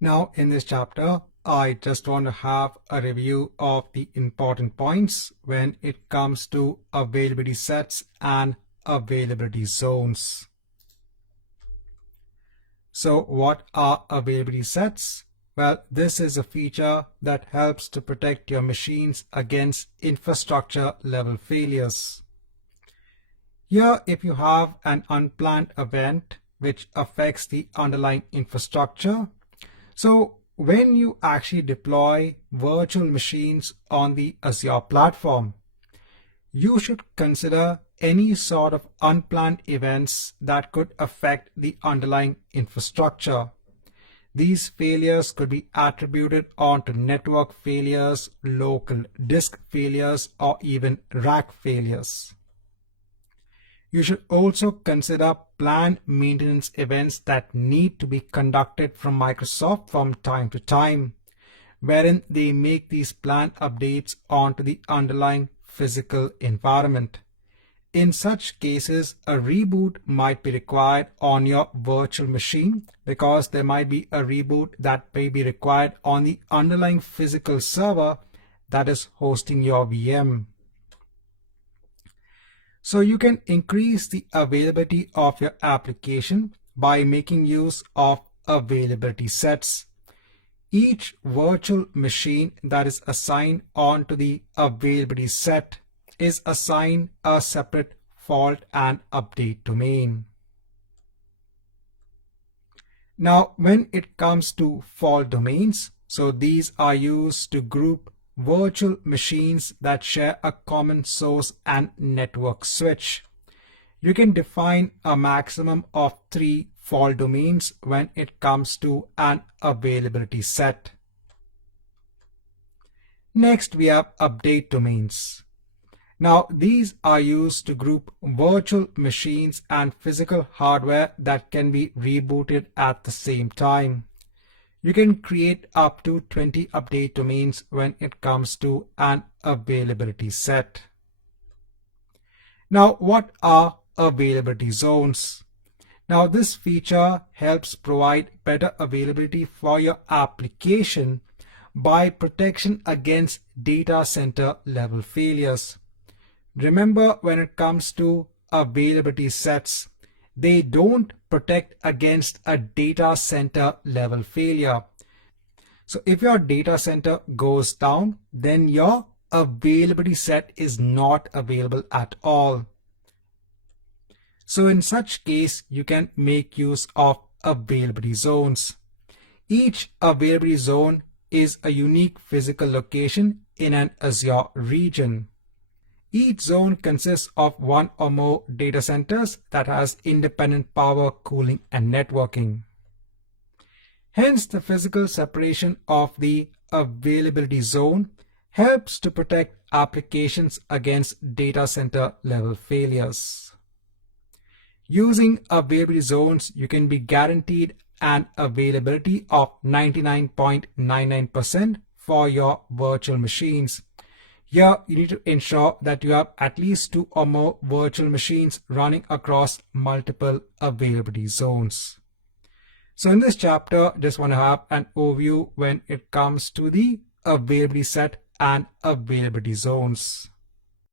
Now in this chapter, I just want to have a review of the important points when it comes to availability sets and availability zones. So what are availability sets? Well, this is a feature that helps to protect your machines against infrastructure level failures. Here, if you have an unplanned event which affects the underlying infrastructure, so when you actually deploy virtual machines on the Azure platform, you should consider any sort of unplanned events that could affect the underlying infrastructure. These failures could be attributed onto network failures, local disk failures, or even rack failures. You should also consider planned maintenance events that need to be conducted from Microsoft from time to time, wherein they make these planned updates onto the underlying physical environment. In such cases, a reboot might be required on your virtual machine because there might be a reboot that may be required on the underlying physical server that is hosting your VM. So you can increase the availability of your application by making use of availability sets. Each virtual machine that is assigned onto the availability set is assigned a separate fault and update domain. Now, when it comes to fault domains, so these are used to group virtual machines that share a common source and network switch. You can define a maximum of 3 fault domains when it comes to an availability set. Next, we have update domains. Now, these are used to group virtual machines and physical hardware that can be rebooted at the same time. You can create up to 20 update domains when it comes to an availability set. Now, what are availability zones? Now, this feature helps provide better availability for your application by protection against data center level failures. Remember, when it comes to availability sets, they don't protect against a data center level failure. So if your data center goes down, then your availability set is not available at all. So in such case, you can make use of availability zones. Each availability zone is a unique physical location in an Azure region. Each zone consists of one or more data centers that has independent power, cooling, and networking. Hence, the physical separation of the availability zone helps to protect applications against data center level failures. Using availability zones, you can be guaranteed an availability of 99.99% for your virtual machines. Here, you need to ensure that you have at least 2 or more virtual machines running across multiple availability zones. So in this chapter, just want to have an overview when it comes to the availability set and availability zones.